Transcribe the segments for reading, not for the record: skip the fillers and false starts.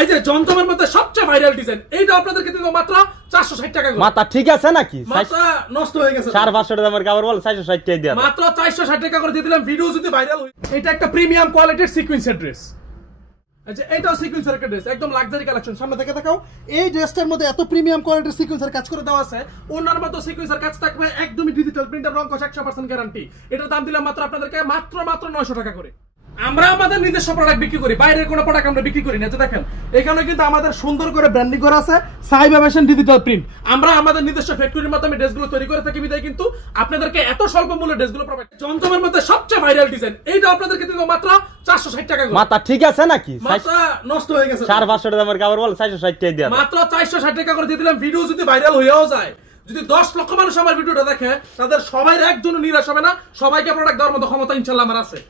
এই যে জমজমের মধ্যে সবচেয়ে ভাইরাল ডিজাইন, এইটা আপনাদেরকে দিব মাত্র 460 টাকা করে। মাথা ঠিক আছে নাকি? মাথা নষ্ট হয়ে গেছে। 550 টাকা দামের কাপড় বল 460 টাকা দিয়া মাত্র 460 টাকা করে দিয়ে দিলাম, ভিডিও যদি ভাইরাল হয়। এটা একটা প্রিমিয়াম কোয়ালিটির সিকোয়েন্সের ড্রেস। আচ্ছা, এটাও সিকোয়েন্সের একটা ড্রেস, একদম লাক্সারি কালেকশন। সামনে থেকে দেখাও। এই ড্রেসটার মধ্যে এত প্রিমিয়াম কোয়ালিটির সিকোয়েন্সের কাজ করে দেওয়া আছে, ওনার মতো সিকোয়েন্সের কাজ থাকবে একদমই ডিজিটাল প্রিন্টার, রং কষ 100% গ্যারান্টি। এটার দাম দিলাম মাত্র আপনাদেরকে মাত্র 900 টাকা করে। আমরা আমাদের নিজস্ব প্রোডাক্ট বিক্রি করি, বাইরের কোনো প্রোডাক্ট আমরা বিক্রি করি না। তো দেখেন এখানে কিন্তু আমাদের সুন্দর করে ব্র্যান্ডিং করা আছে, সাইবা ফ্যাশন ডিজিটাল প্রিন্ট। আমরা আমাদের নিজস্ব ফ্যাক্টরির মাধ্যমে ড্রেসগুলো তৈরি করে থাকি, বিধায় কিন্তু আপনাদেরকে এত স্বল্প মূল্যে ড্রেসগুলো প্রোভাইড। জমজমের মধ্যে সবচেয়ে ভাইরাল ডিজাইন, এইটা আপনাদেরকে দিব মাত্র 460 টাকা করে। মাথা ঠিক আছে নাকি? মাথা নষ্ট হয়ে গেছে। 550 টাকা দামের কাপড় বল 460 টাকা দিয়া মাত্র 460 টাকা করে দিয়ে দিলাম, ভিডিও যদি ভাইরাল হয়েও যায়, যদি 10 লক্ষ মানুষ আমার ভিডিওটা দেখে, তাদের সবাই একজন নিরাশ হবে না, সবাইকে প্রোডাক্ট দেওয়ার মতো ক্ষমতা ইনশাআল্লাহ আমার আছে।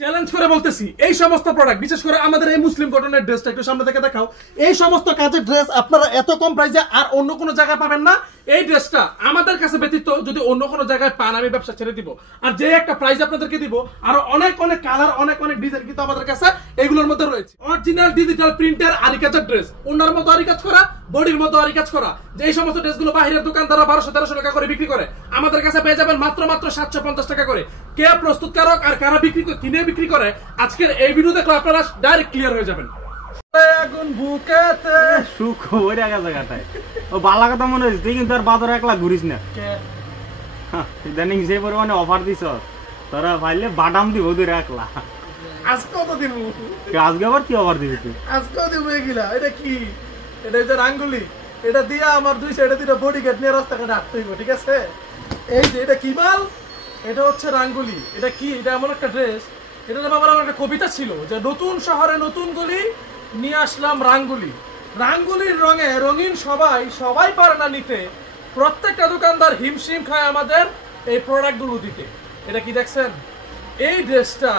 চ্যালেঞ্জ করে বলতেছি, এই সমস্ত প্রোডাক্ট, বিশেষ করে আমাদের এই মুসলিম কটনের ড্রেসটা একটু সামনে থেকে দেখাও। এই সমস্ত কাজের ড্রেস আপনারা এত কম প্রাইসে আর অন্য কোনো জায়গায় পাবেন না। এই ড্রেসটা আমাদের কাছে ব্যতীত যদি অন্য কোনো জায়গায় পান, আমি ব্যবসা ছেড়ে দিব। আর যে একটা প্রাইস আপনাদেরকে দিব, আরো অনেক অনেক কালার, অনেক অনেক ডিজাইন কিন্তু আমাদের কাছে এগুলোর মধ্যে রয়েছে। অরিজিনাল ডিজিটাল প্রিন্টের আরি কাজের ড্রেস, ওনার মতো আরি কাজ করা, বডির মতো আরি কাজ করা। যে এই সমস্ত ড্রেসগুলো বাহিরের দোকানদাররা 1200-1300 টাকা করে বিক্রি করে, আমাদের কাছে পেয়ে যাবেন মাত্র 750 টাকা করে। কে প্রস্তুতকারক আর কারা কিনে বিক্রি করে, আজকের এই ভিডিও দেখলে আপনারা ডাইরেক্ট ক্লিয়ার হয়ে যাবেন। আগুন বুকেতে সুখ হয়ে গেছে জায়গাটায়। ও বালা কথা মনে হচ্ছে, তুই কিন্তু আর বাজারে একলা ঘুরিস না। ইদানিং যে পরিমাণে অফার দিছ, তোরা পাইলে বাদাম দিব তুই একলা। আজকে কত দিব? আজকে আবার কি অফার দিবি তুই? আজকেও দিব এগুলা। এটা কি? এটা যে রাঙ্গুলি, এটা দিয়া আমার দুই সাইডে দুইটা বডি গার্ড নিয়ে রাস্তাঘাটে হাঁটতে হইব, ঠিক আছে? এই যে এটা কি মাল? এটা হচ্ছে রাঙ্গুলি। এটা কি? এটা এমন একটা ড্রেস, এটা আমার একটা কবিতা ছিল যে নতুন শহরে নতুন গলি নিয়ে আসলাম রাঙ্গুলি। রাঙ্গুলির রঙে রঙিন সবাই পারে না নিতে, প্রত্যেকটা দোকানদার হিমশিম খায় আমাদের এই প্রোডাক্টগুলো দিতে। এটা কি দেখছেন? এই ড্রেসটা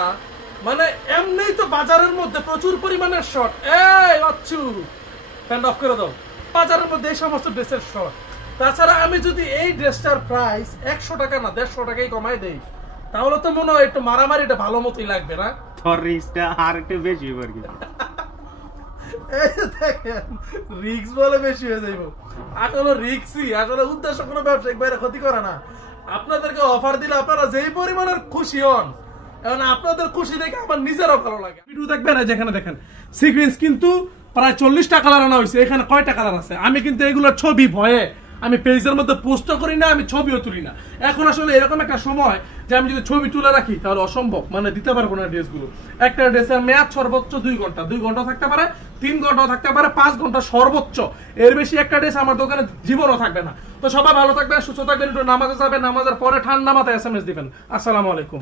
মানে এমনিই তো বাজারের মধ্যে প্রচুর পরিমাণের শর্ট। এই বাচ্চু, ফ্যান অফ করে দাও। বাজারের মধ্যে এই সমস্ত ড্রেসের শর্ট। তাছাড়া আমি যদি এই ড্রেসটার প্রাইস 100 টাকা না 150 টাকাই কমাই দেই, তাহলে তো মনে হয় একটু মারামারিটা ভালো মতোই লাগবে না? তোর রিস্কটা আর একটু বেশি হয়ে গেল। এই দেখেন, রিস্ক বলে বেশি হয়ে যাইব। আসলে রিস্কই, আসলে উদ্দেশ্য কোনো ব্যবসায়িক বাইরে ক্ষতি করে না। আপনাদেরকে অফার দিলে আপনারা যেই পরিমাণের খুশি হন, এখন আপনাদের খুশি দেখে আমার নিজেরও ভালো লাগে। ভিডিও দেখবেন, যেখানে দেখেন সিকোয়েন্স কিন্তু প্রায় 40টা কালার আনা হয়েছে। এখানে কয়টা কালার আছে? আমি কিন্তু এগুলোর ছবি ভয়ে আমি পেজের মধ্যে পোস্টও করি না, আমি ছবিও তুলি না। এখন আসলে এরকম একটা সময় যে আমি যদি ছবি তুলে রাখি তাহলে অসম্ভব, মানে দিতে পারবো না ড্রেসগুলো। একটা ড্রেসের মেয়াদ সর্বোচ্চ 2 ঘন্টা, 2 ঘন্টা থাকতে পারে, 3 ঘন্টাও থাকতে পারে, 5 ঘন্টা সর্বোচ্চ। এর বেশি একটা ড্রেস আমার দোকানে জীবনও থাকবে না। তো সবাই ভালো থাকবেন, সুস্থ থাকবেন, একটু নামাজে যাবেন, নামাজের পরে ঠান্ডা মাথায় SMS দিবেন। আসসালামু আলাইকুম।